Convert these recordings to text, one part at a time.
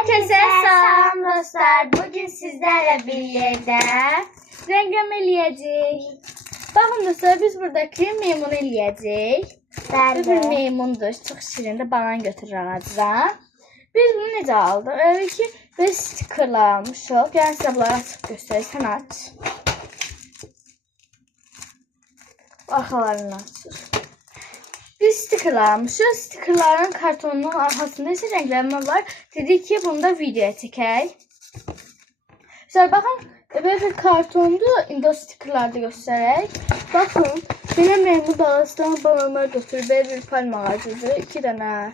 Herkese selam dostlar. Bugün sizlerle birlikte renkleme eləyəcəyik. Bakın dostlar, biz buradaki meymunu eləyəcəyik. Bu bir meymundur. Çok şirin, banan götürür anacığa. Biz bunu necə aldıq? Öyle ki, böyle stikerler almışıq. Yani size bunları açıp göstereyim. Sen aç. Arkalarını açır. Biz stikerler almışız. Stikerlerin kartonunun arkasında ise renklenme var. Dedik ki bunu da videoya çekək. Güzel, bakın böyle bir kartondu. İndi o stikerlerde göstererek. Bakın benim memur dalasından bananlar götürür. Böyle bir palma ağacıdır. 2 tane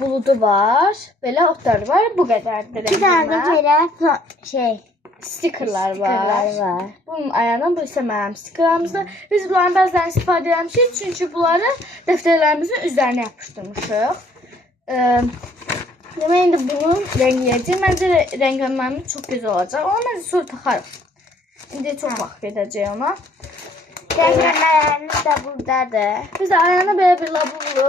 buludu var. Böyle otlar var. Bu kadardır. 2 tane böyle stikerler var. Bunun ayağından bu ise mənim stikerlerimizdir. Biz bunların bəzilərini istifadə etmişik. Çünki bunları dəftərlərimizin üzerine yapıştırmışıq. Demək indi bunun rengləyəcəyim. Məncə renglənməmiz çox güzel olacaq. Onu mən sonra taxarım. İndi çox vaxt gedəcək ona. Renklənmələrimiz də buradadır. Biz de ayağına böyle bir labublu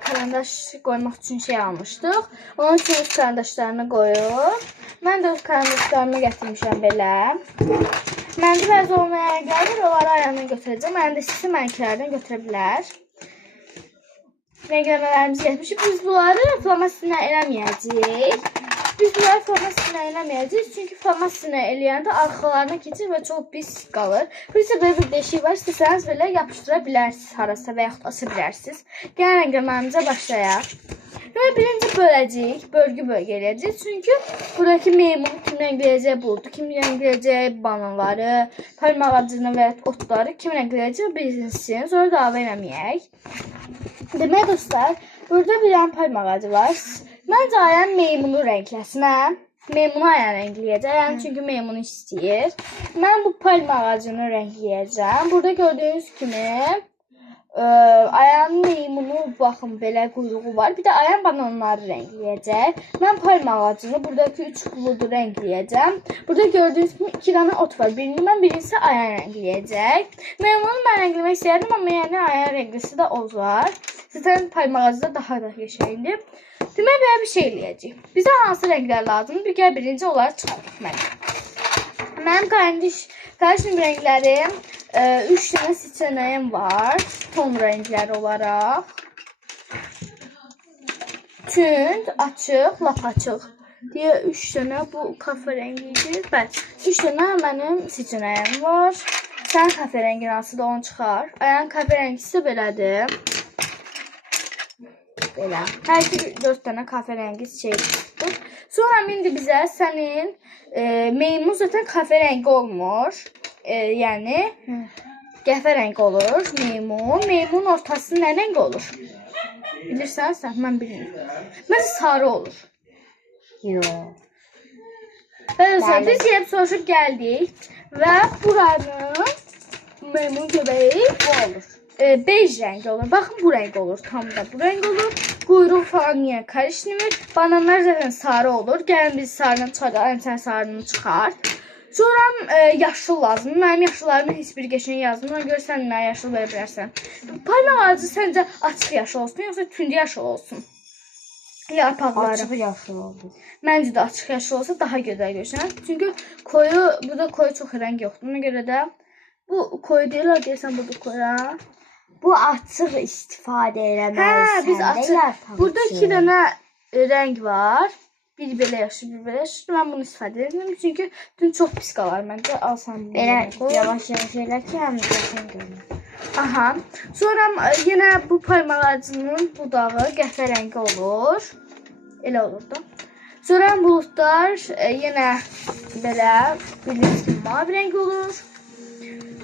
karandaş koymak için şey almıştık. Onun için öz karandaşlarını koyup. Ben de öz karandaşlarımı getirmişim böyle. Məndə bəzi olmaya gelir, onları ayağına götüreceğim. Ben de sizi mənkilərdən götürebilir. Renkləmələrimizi getmişik. Biz bunları flomasinə eləməyəcəyik. Biz bunları flomasinə eləməyəcəyik. Çünki flomasinə eləyəndə arxalarına keçir və çox pis qalır. Burası böyle bir deşik var. İstəsəniz belə yapışdıra bilərsiniz harasa və yaxud asa bilərsiniz. Gəlin rəngləməyimizə başlayaq. Ve birinci böləcəyik, bölgü eləyəcəyik. Çünki buradakı meymunu kim rəngləyəcək buldu, kim rəngləyəcək bananları, palma ağacını və otları kim rəngləyəcək bilsin. Sonra dava eləməyək. Demək dostlar, burada bir dənə palma ağacı var. Məncə ayağın meymunu renkləsin, hə? Meymunu ayağın renkləyəcək, yəni çünki meymunu istəyir. Mən bu palma ağacını renkləyəcəm. Burada gördüyünüz kimi ayağın meymunu baxın belə quyruğu var. Bir də ayağın bananları renkləyəcək. Mən palma ağacını buradakı 3 buludu renkləyəcəm. Burada gördüyünüz kimi 2 dənə ot var. Birini mən, birisi ayağın renkləyəcək. Meymunu mən renkləmək istəyirdim, amma yəni ayağın renklisi də olur. Zaten palma ağacı da daha da yaşayındır. Demək belə bir şey eləyəcəyik. Bizə hansı renklər lazımdır? Bir gəl birinci onları çıxarıq mənim. Mənim kardeşim renklərim 3 tane seçeneğim var. Ton renkləri olaraq. Tünd, açıq, lap açıq diye 3 tane bu kafe rengidir. Bəli, 3 tane mənim seçeneğim var. Sən kafe rengin hansıdır onu çıxar. Ayağın kafe rengisi də belədir. Belə. Hər iki 4 tane kahverengi şey çıxdı. Sonra indi bizə sənin meymun zaten kahverengi olmur. Yani qəhvə rengi olur meymun. Meymun ortası nə renk olur? Bilirsən sən? Mən bilmirəm. Məncə sarı olur. Yox. Bəli, biz gəlib soruşub gəldik və buranın meymun göbəyi bu olur. Bej rengi olur. Bakın bu renk olur. Tam da bu renk olur. Kuyruğu falan niye karışmıyor. Bananlar zaten sarı olur. Gəlin biz sarını çıxaraq, sən sarını çıxar. Sonra yaşıl lazım. Mənim yaşıllarımın heç bir geçən yazmır. Ona görə sən mənə yaşıl verə bilərsən. Palma ağacı səncə açıq yaşıl olsun, yoxsa tünd yaşıl olsun? Yarpaqları. Açıq yaşıl oldu. Məncə də açıq yaşıl olsa daha gözəl görünər. Çünki koyu, burada koyu çox rəng yoxdur. Ona görə də bu koyu deyirlər, deyəsən burada koyu. Bu açıq istifadə eləməlisən. Hə, biz açıq. Burada 2 dənə renk var. Bir belə yaşlı, bir belə yaşlı. Mən bunu istifadə edirəm. Çünki dün çox pis qalar məncə. Alsam bunu. Belə yavaş-yavaş elə ki, həm də görünür. Aha. Sonra yenə bu palma ağacının budağı qəhvə rəngi olur. Elə olur da. Sonra buludlar yenə belə bildiğiniz kimi mavi rəng olur.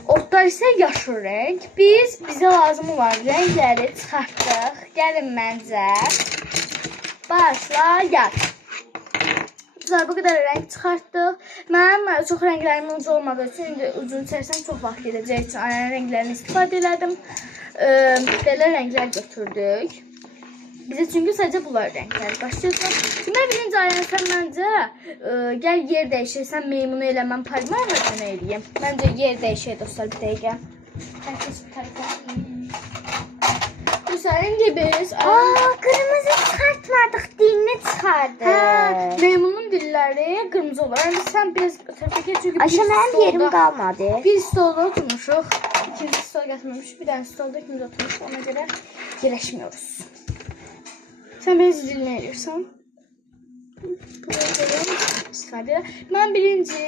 Otlar ise yaşıl renk. Bize lazım olan renkleri çıxartdıq. Gəlin məncə. Başlayaq. Güzel, bu kadar renk çıxartdıq. Mənim çox rənglərimin ucu olmadığı üçün indi ucunu çəksəm çox vaxt gedəcək üçün ayağın rənglərini istifadə elədim. Belə rənglər götürdük. Bize çünkü sadece bunlar renkler başlayacağım. Şimdi birinci ayağın sen bence gel yer değişirsen meymunu eləməm palma ağacını eləyim. Bence yer değişir dostlar bir dəqiqə. Herkes bir tarafa. Bu senin gibi. Kırmızı çıkart Artıq dilini çıxardı. Hə, meymunun dilləri qırmızı olur. Yəni sən biraz ötəriyə geç çünki Ayşə mənim yerim stolda, qalmadı. bir stolda oturmuşuq. İkinci stol gətirməmişik. Bir dənə stolda ikimiz oturmuşuq. Ona görə birləşmiyoruz. Sən biraz dilini edirsən. İstifadə. Mən birinci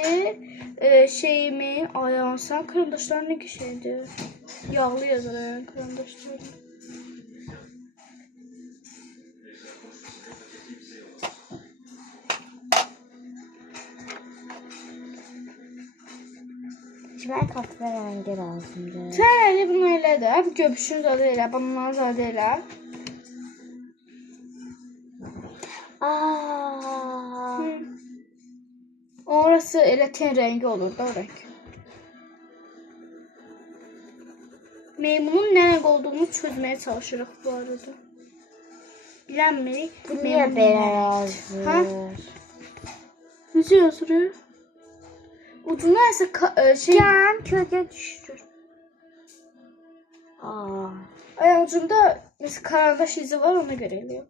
şeyimi ayansam. Karandaşlar ne şeydir? Yağlı yazarım karandaşlar. Mən kahverengi lazımdır. Sən elə bunu elə də. Bu göbüşün zadı elə. Bunların zadı elə. Aa. Orası elə ten rengi olur da o renk. Meymunun nə renk olduğunu çözməyə çalışırıq bu arada. Bilənmirik. Bu niyə belə yazır? Ha? Necə yazır? Ucuna isə şey... Can kölgə düşür. Aa. Ayağın ucunda mesela karandaş izi var ona görə eləyəm.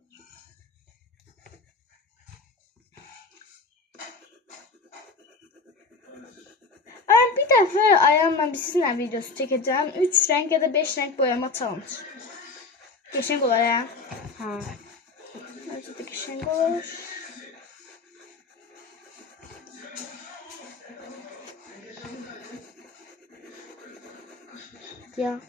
Ben bir dəfə ayağımla sizinlə videosu çəkəcəm. 3 renk ya da 5 renk boyama challenge. Geçen olar ya. Ha. Bence de geçen olur. Ya.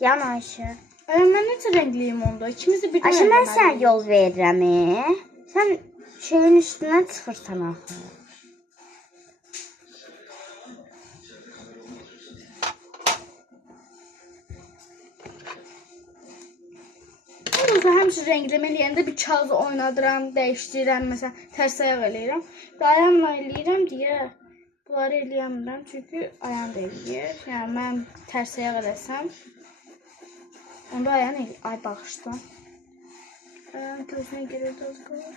Yan Ayşe. Ben necə renkliyim onda? İkimiz de bir Ayşe mən sənə yol verirəm. Sən şeyin üstünə çıxırsan axı. Həmişə rəngleme eləyəndə bir kağızı oynadıram, dəyişdirirəm, məsələn, tərs ayaq eləyirəm. Və ayağımla eləyirəm deyə bunları eləyəmirəm, çünki ayağım da eləyir. Yəni mən tərs ayaq eləsəm, onda ayağım eləyir. Ay bağışla. Ayağım gözünə girirdi az qalır.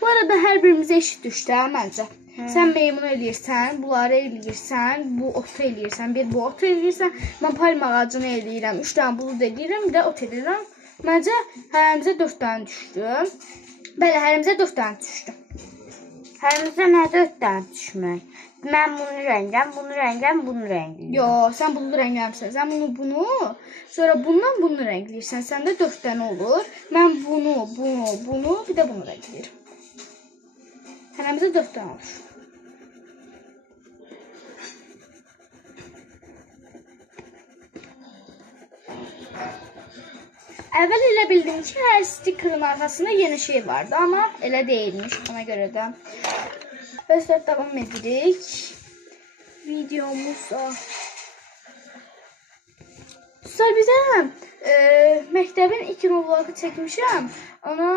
Bu arada hər birimizə eşit düşdü hə məncə. Sən meymun eləyirsən, bunları eləyirsən, bu otu eləyirsən, bir bu otu eləyirsən, mən palma ağacını eləyirəm, 3 dənə bulud eləyirəm, bir də ot eləyirəm. Məncə hərimizə 4 dənə düşdü. Bəli, hərimizə 4 dənə düşdü. Hərimizə nə 4 dənə düşmək? Mən bunu rəngləm, bunu rəngləm, bunu rəngləyəm. Yox, sən bulud rəngləmirsən. Sən bunu, sonra bundan bunu rəngləyirsən. Səndə 4 dənə olur. Mən bunu, bir də bunu rəngləyirəm. Hərimizə 4 dənə olur. Əvvəl elə bildim ki, hər stikerin arxasında yeni şey vardı, amma elə deyilmiş ona görə də. Və sonra davam edirik videomuza. Sonra bir də məktəbin 2 vlogu çəkmişəm. Onu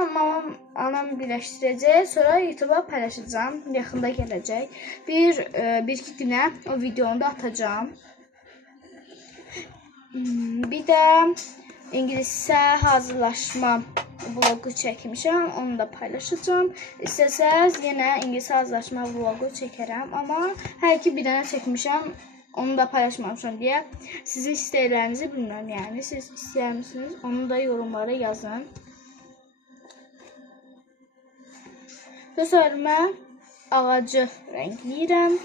anam birləşdirəcək, sonra YouTube'a paylaşacağım. Yaxında gələcək. Bir-iki günə o videonu da atacağım. Bir də İngiliscə hazırlaşma vlogu çəkmişəm, onu da paylaşacağım. İstəsəz yenə İngiliscə hazırlaşma vlogu çəkərəm, amma hər iki bir dənə çəkmişəm, onu da paylaşmamışam deyə sizin istəklərinizi bilmirəm, yəni siz istəyər misiniz? Onu da yorumlara yazın. Və sonra mən ağacı rəngləyirəm.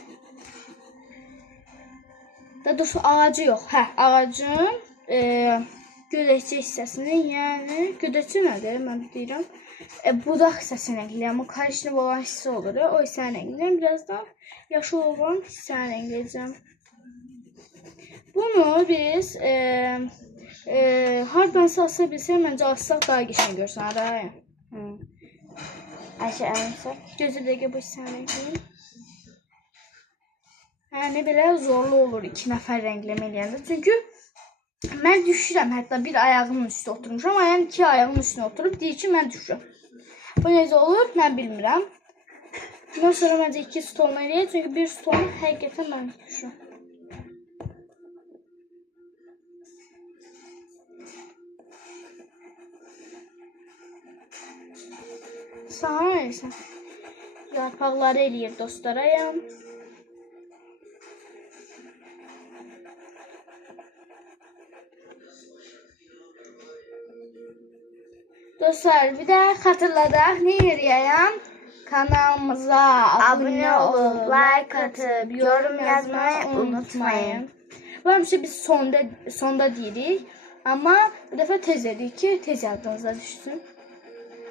Daha doğrusu ağacı yox, ağacın gödəkçə hissəsini, yəni gödəkçə nədir, mən deyirəm, budaq hissəsini rəngləyəm, o karışlı olan hissə olur, o hissəni rəngləyəm, birazdan yaşıl olan hissəni rəngləyəcəm. Bunu biz hardansa asa bilsək, məncə assaq daha geçən görsən, araya. Ayşe əmsə. Gözü dəqiqə bu hissəni rəngləyəm. Yəni belə zorlu olur 2 nəfər rəngləmə eləyəndə, çünki mən düşürəm, hətta bir ayağımın üstə oturmuşam, ayağım 2 ayağımın üstünə oturub, deyir ki, mən düşürəm. Bu necə olur, mən bilmirəm. Bundan sonra məncə 2 stolunu eləyək, çünki bir stolunu həqiqətən mən düşürəm. Sana neysən? Yarpaqları eləyir dostlarayam. Dostlar, bir də xatırladaq, nə eləyəyəm? Kanalımıza abunə olub, like atıb, yorum yazmayı unutmayın. Bu həmişə biz sonda deyirik, amma bu dəfə tez dedik ki, tez yadınıza düşsün.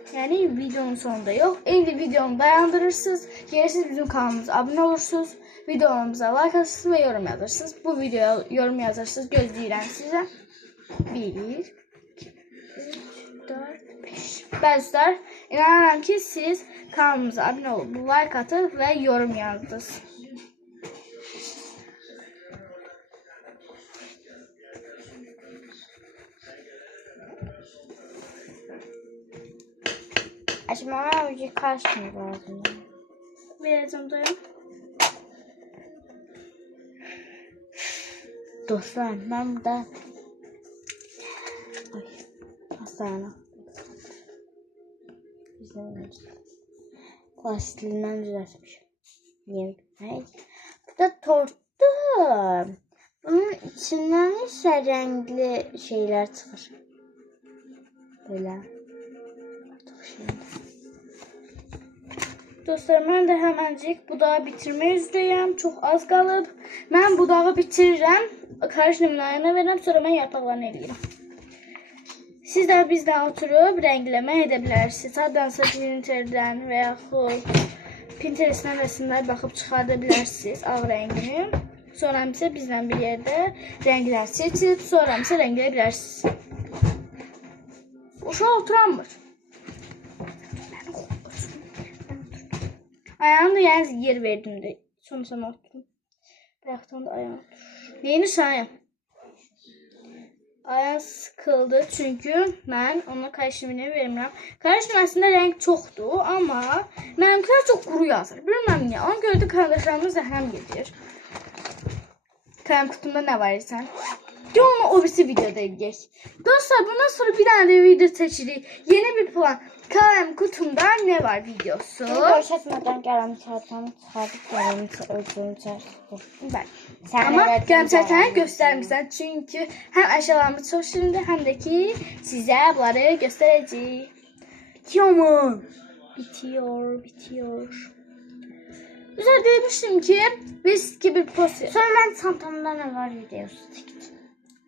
Yəni videonun sonunda yox. İndi videonu dayandırırsınız, gelirsiniz bizim kanalımıza abunə olursunuz, videomuza like atırsınız və yorum yazırsınız. Bu videoya yorum yazırsınız, gözləyirəm sizə. 1, 2, 3, 4, 5. Bəzilər, inanıram ki, siz kanalımıza abunə olub, like atıb və yorum yazdınız. Açmama bir karşımı lazım. Verəcəm dayan. Dostlar, ben burada hastane. Plastilden düzeltmişim. Yemek. Bu da torttu. Bunun içinden ise renkli şeyler çıkır. Böyle. Dostlar, mən də həməncik budağı bitirmək üzrəyəm. Çox az qalıb. Mən budağı bitirirəm. Karış nümunayına verirəm. Sonra mən yarpaqlarını eləyirəm. Siz də bizdən oturub rəngləmə edə bilərsiniz. Hadansa Pinterestdən və yaxud Pinterestdən rəsmlər baxıb çıxarda bilərsiniz ağ rəngini. Sonra isə bizlə bir yerdə rənglər seçib, sonra isə rəngləyə bilərsiniz. Uşaq oturanmır. Ayağını da yalnız yer verdim de. Sonra sana oturum. Ayaktan da ayağım oturur. Neyini sayayım? Ayağım sıkıldı çünkü mən ona karışımını vermirəm. Karışım əslində renk çoxdur, amma mənimkilər çox quru yazır. Bilməm niyə. Ona görə də kardeşlərimiz zəhləm gedir. Kalem kutumda ne var sen? Onu o birisi videoda eləyək. Dostlar, bundan sonra bir tane de video seçirik. Yeni bir plan. Kalem kutumda ne var videosu. Görüşetmeden gələm çarpamı çıxardıp gələm ölçümü çarpıp. Ama gələm çarpamı göstermişsən. Çünkü hem eşyalarımız çok şirindir, hem de ki size bunları göstereceğim. Bitiyor mu? Bitiyor. Güzel demiştim ki biz gibi bir post. Sonra ben çantamda ne var videosu çektim.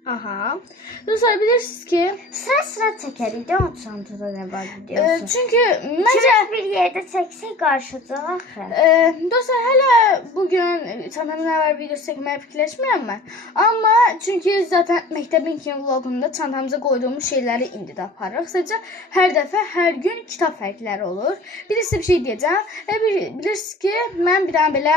Aha. Dostlar, bilirsiniz ki sıra çəkərik də o çantada ne var videosu. Çünkü məncə bir yerde çəksək qarşıcaq axı. Dostlar, hələ bugün çantamda ne var videosu çəkməyə fikirləşmirəm mən. Amma çünkü zaten məktəbin ikinci vlogunda çantamıza koyduğumuz şeyləri indi də aparırıq. Sadəcə hər dəfə hər gün kitab fərqləri olur. Bir də sizə bir şey deyəcəm. Bilirsiniz ki mən bir dənə belə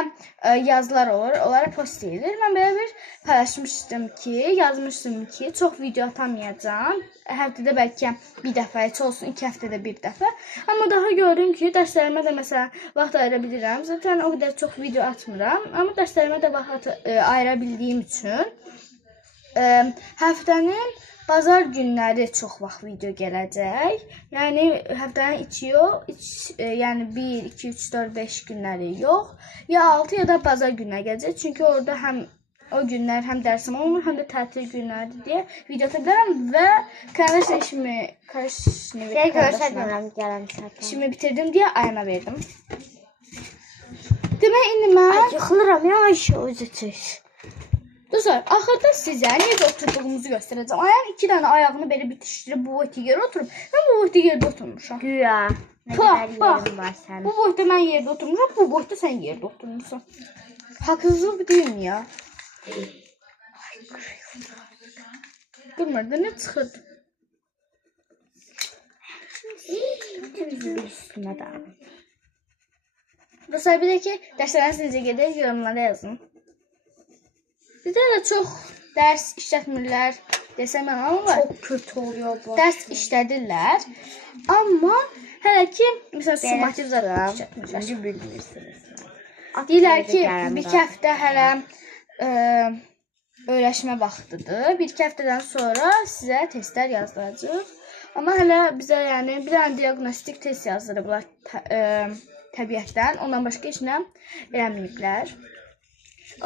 yazılar olur. Onlara post edilir. Mən belə bir paylaşmışdım ki, yazmışdım ki çox video atamayacağım. Həftədə bəlkə bir dəfə, heç olsun 2 həftədə bir dəfə. Amma daha gördüm ki dərslərimə də məsələn vaxt ayıra bilirəm. Zaten o qədər çox video atmıram. Amma dərslərimə də vaxt ayıra bildiyim üçün həftənin bazar günləri çox vaxt video gələcək. Yəni həftənin içi yox, yəni 1, 2, 3, 4, 5 günləri yox. Ya 6 ya da bazar günləri gələcək. Çünki orada həm o günlər həm dərsim olmur, həm də tətil günləridir deyə video ata bilərəm və kardeşlə işimi bitirdim deyə ayağına verdim. Demək indi mən yıxılıram ya Ayşə özü çək. Dostlar, axırda sizə necə oturduğumuzu göstərəcəm. Ayağım 2 dənə ayağını belə bitişdirib bu boyda yerə oturup mən bu boyda yerdə oturmuşam. Güya. Nə qədər yerim var sənin. Bu boyda mən yerdə oturmuşam, bu boyda sən yerdə oturmuşsan. Haqsızlıq deyil mi ya? Görmürdə nə çıxırdı? Bir üstüne de. Dostlar, bir də ki dərsləriniz necə gedir yorumlara yazın. Bizdə də çox dərs işlətmirlər desəm amma Çok kötü oluyor bu. dərs işlədirlər. Amma hələ ki məsələn summativ zaten işlətmirlər. Çünkü bilmirsiniz. Deyirlər ki bir həftə hələ öyrəşmə vaxtıdır. Bir-iki həftədən sonra sizə testlər yazdıracaq. Amma hələ bizə yəni bir dənə diaqnostik test yazdırıblar təbiətdən. Ondan başqa heç nə eləməyiblər.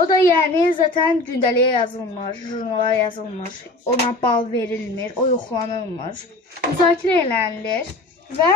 O da yəni zaten gündəliyə yazılmır, jurnala yazılmır, ona bal verilmir, o yoxlanılmır, müzakirə elənilir və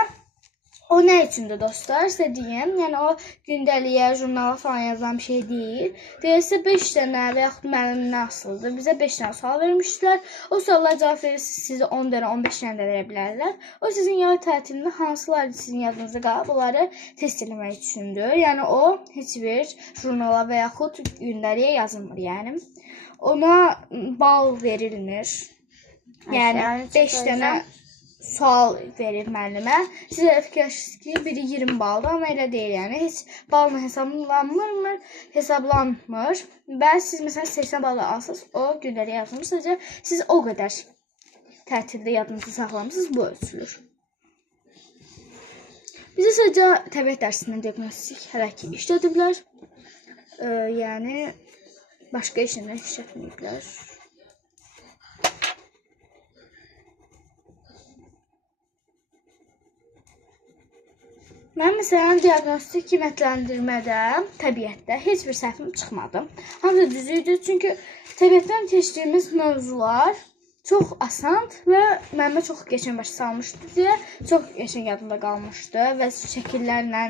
o nə üçündür dostlar? Sizə deyim, yəni o gündəliyə, jurnala falan yazılan bir şey deyil. Deyilsə 5 dənə və yaxud müəllimin asılıdır. Bizə 5 dənə sual vermişdilər. O suallara cavab verirsiniz, sizə 10 dənə, 15 dənə də verə bilərlər. O sizin yay tətilində hansıları sizin yadınızda qalıb, onları test etmək üçündür. Yəni o heç bir jurnala və yaxud gündəliyə yazılmır, yəni. Ona bal verilmir. Yəni 5 dənə sual verir müəllimə. Siz elə fikirləşirsiniz ki, biri 20 baldır, amma elə deyil, yəni heç balla hesablanmır və siz məsələn 80 bal alsınız, o gündəlik yazılmış, sadəcə siz o qədər tətildə yadınızda saxlamısınız, bu ölçülür. Bizə sadəcə təbiət dərsindən diaqnostik hələ ki işlədiblər, yəni başqa işlə işlətməyiblər. Mən məsələn diaqnostik qiymətləndirmədə, təbiətdə heç bir səhvim çıxmadı. Hamısı düz idi, çünki təbiətdən keçdiyimiz mövzular çox asan və mənimə çox qəşəng başa salmışdı deyə çox qəşəng yadımda qalmışdı və şəkillərlə,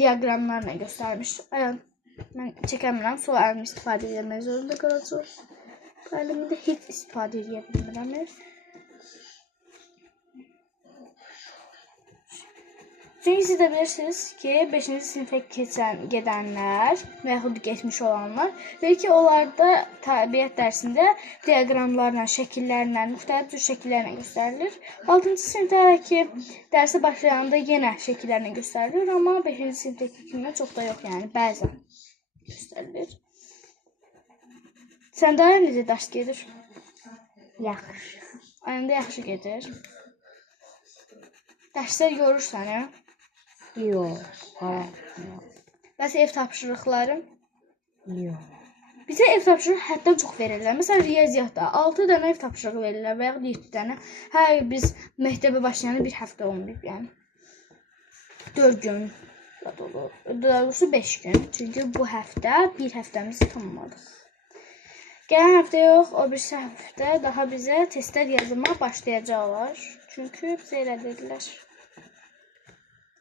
diaqramlarla göstərmişdi. Mən çəkəmirəm, sonra əlimi istifadə etmək zorunda qalacaq. Əlimi də heç istifadə edə bilmirəm. Çünki siz də bilirsiniz ki, 5-ci sinifə gedənlər və yaxud keçmiş olanlar, belki onlarda təbiət dərsində diaqramlarla, şəkillərlə, müxtəlif cür şəkillərlə göstərilir. 6-cı sinifdə hələ ki, dərsə başlayanda yenə şəkillərlə göstərilir, amma 5-ci sinifdəki kimi çox da yox, yəni bəzən göstərilir. Səndə ayın necə dərs gedir? Yaxşı. Ayında yaxşı gedir. Dərslər yorur səni? Yox. Bəs ev tapşırıqları? Yox. Bizə ev tapşırığı həddən çox verirlər. Məsələn, riyaziyyatda 6 dənə ev tapşırığı verirlər və yaxud 7 dənə. Hər biz məktəbə başlayana bir həftə olmayıb, yəni. 4 gün olur. Doğrusu 5 gün. Çünki bu həftə bir həftəmizi tamamladıq. Gələn həftə yox, o bir həftə daha bizə testlər yazılmağa başlayacaqlar. Çünki bizə elə dedilər.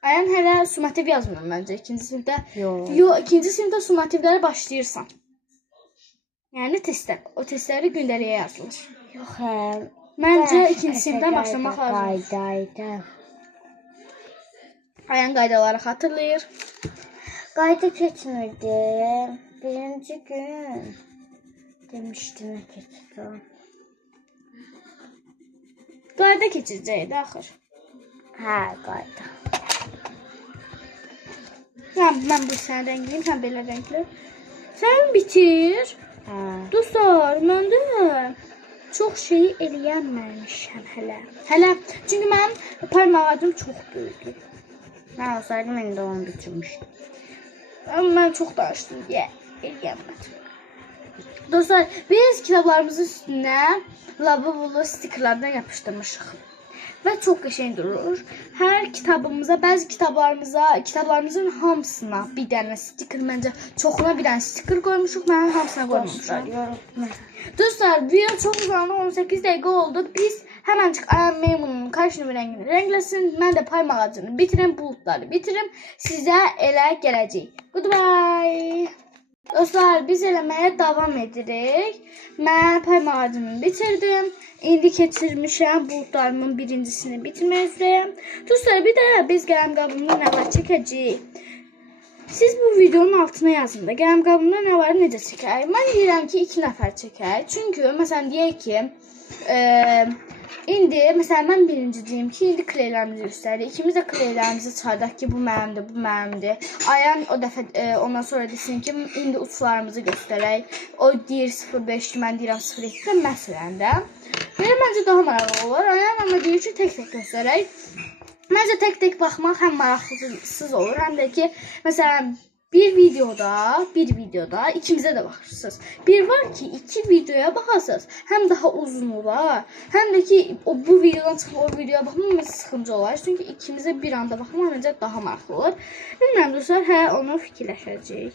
Ayən hələ summativ yazmıram məncə 2-ci sinifdə. Yox. Yox, 2-ci sinifdə summativlərə başlayırsan. Yəni testlər. O testləri gündəliyə yazılır. Yox, Məncə 2-ci sinifdən başlamaq lazımdır. Qayda. Ayən qaydaları xatırlayır. Qayda keçmirdim. Birinci gün demişdim keçdim. Qayda keçəcəkdi axır. Hə, qayda. Mən bu sənə rəngliyim, sən belə rəngli. Sən bitir. Hə. Dostlar, mən də çox şeyi eləyənməmişəm hələ. Hələ, çünki mənim parmaq ağacım çox böyükdür. Mən olsaydım, indi onu bitirmişdim. Mən çox danışdım deyə eləyənmədim. Dostlar, biz kitablarımızın üstünə lavabolu stikerlərdən yapışdırmışıq. Və çox qəşəng durur. Hər kitabımıza, bəzi kitablarımızın hamısına bir dənə stiker, məncə çoxuna bir dənə stiker qoymuşuq, mənim hamısına qoymuşuq. Dostlar, video çox uzandı, 18 dəqiqə oldu. Biz həməncik Ayən Meymunun karşını rəngini rəngləsin. Mən də parmaq ağacını bitirim, bulutları bitirim. Sizə elə gələcək. Goodbye. Dostlar, biz eləməyə davam edirik. Mən parmaq ağacımı bitirdim. İndi keçirmişəm bulutlarımın birincisini bitirmək üzrəyəm. Dostlar, bir də biz qələm qabımda nə var çəkəcəyik. Siz bu videonun altına yazın da qələm qabımda nə var, necə çəkək. Mən deyirəm ki, 2 nəfər çəkək. Çünki məsələn deyək ki, indi məsələn mən birinci deyim ki, indi kleylərimizi göstəririk. İkimiz də kleylərimizi çıxardaq ki, bu mənimdir, bu mənimdir. Ayən o dəfə ondan sonra desin ki, indi uçlarımızı göstərək. O deyir 0.5 ki, mən deyirəm 0.7 məsələn də. Belə məncə daha maraqlı olur. Ayən amma deyir ki, tək-tək göstərək. Məncə tək-tək baxmaq həm maraqsız olur, həm də ki, məsələn, bir videoda ikimizə də baxırsınız. Bir var ki, 2 videoya baxasınız. Həm daha uzun olar, həm də ki bu videodan çıxıb o videoya baxmaq sıxıncı olar. Çünki ikimizə bir anda baxmaq məncə daha maraqlı olur. Bilmirəm dostlar, onu fikirləşəcəyik.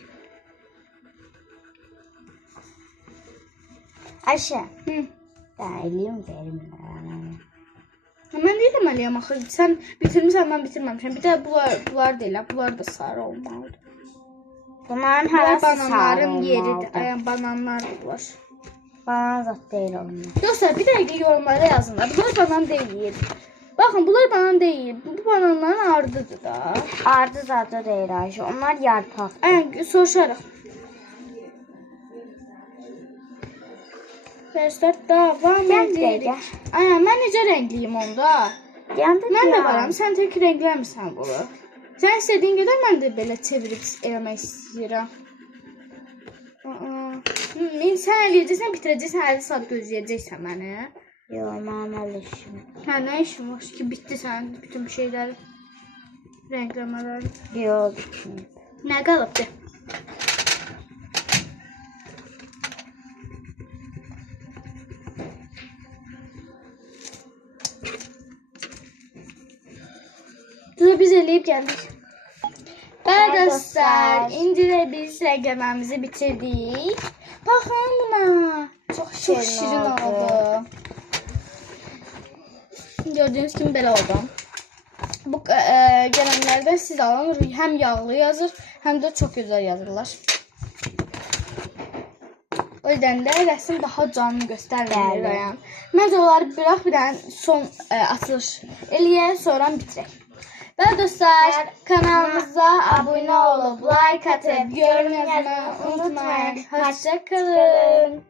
Ayşe. Hı. Ben eləyim verim. Mən deyirəm Əliyəm axı. Sən bitirmisən, mən bitirməmişəm. Bir də bunlar deyirlər. Bunlar da sarı olmalıdır. Bunların Bunlar harası sarı bananların olmalıdır. yeridir. Ayən bananlar bunlar. Banan zat değil onlar. Dostlar bir dəqiqə yorumlara yazınlar. Bunlar banan deyil. Baxın, bunlar banan deyil. Bu bananların ardıdır da. Ardı zadı değil Ayşe. Onlar yarpaq. Ayən soruşarıq. Dostlar davam edirik. Ayən mən necə rəngliyim onda? Mən də varam. Sən tək rəngləmirsən bunu. Sən istədiyin qədər mən də belə çevirib eləmək istəyirəm. Sən eləyəcəksən, bitirəcəksən, 50 saat gözləyəcəksən məni. Yox, mənim əl işim. Nə işin var ki, bitdi sənin bütün şeyləri, rəngləmələri. Yox, bitməyib. Nə qalıbdı? Biz eləyib gəldik. Bəli dostlar, indi də biz rəngləməmizi bitirdik. Baxın buna. Çox şirin oldu. Gördüyünüz kimi belə oldu. Bu qələmlərdən siz alın. Həm yağlı yazır, həm də çox gözəl yazırlar. O yüzden də rəsm daha canlı göstərmir. Məncə onları bıraq, bir dənə son açılış eləyək, sonra bitirək. Ve dostlar, kanalımıza abone olup like atıp yorum yazmayı unutmayın. Hoşça kalın.